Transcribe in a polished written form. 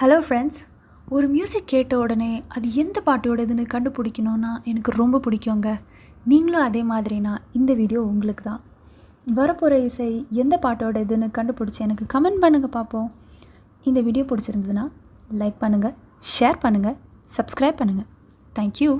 Hello friends. ஒரு music கேட்ட உடனே அது எந்த பாட்டோடதுன்னு கண்டுபிடிக்கணுன்னா எனக்கு ரொம்ப பிடிக்குங்க. நீங்களும் அதே மாதிரினா இந்த வீடியோ உங்களுக்கு தான். வரப்போகிற இசை எந்த பாட்டோட இதுன்னு கண்டுபிடிச்சி எனக்கு கமெண்ட் பண்ணுங்கள் பார்ப்போம். இந்த வீடியோ பிடிச்சிருந்ததுன்னா லைக் பண்ணுங்கள், ஷேர் பண்ணுங்கள், சப்ஸ்கிரைப் பண்ணுங்கள். தேங்க்யூ.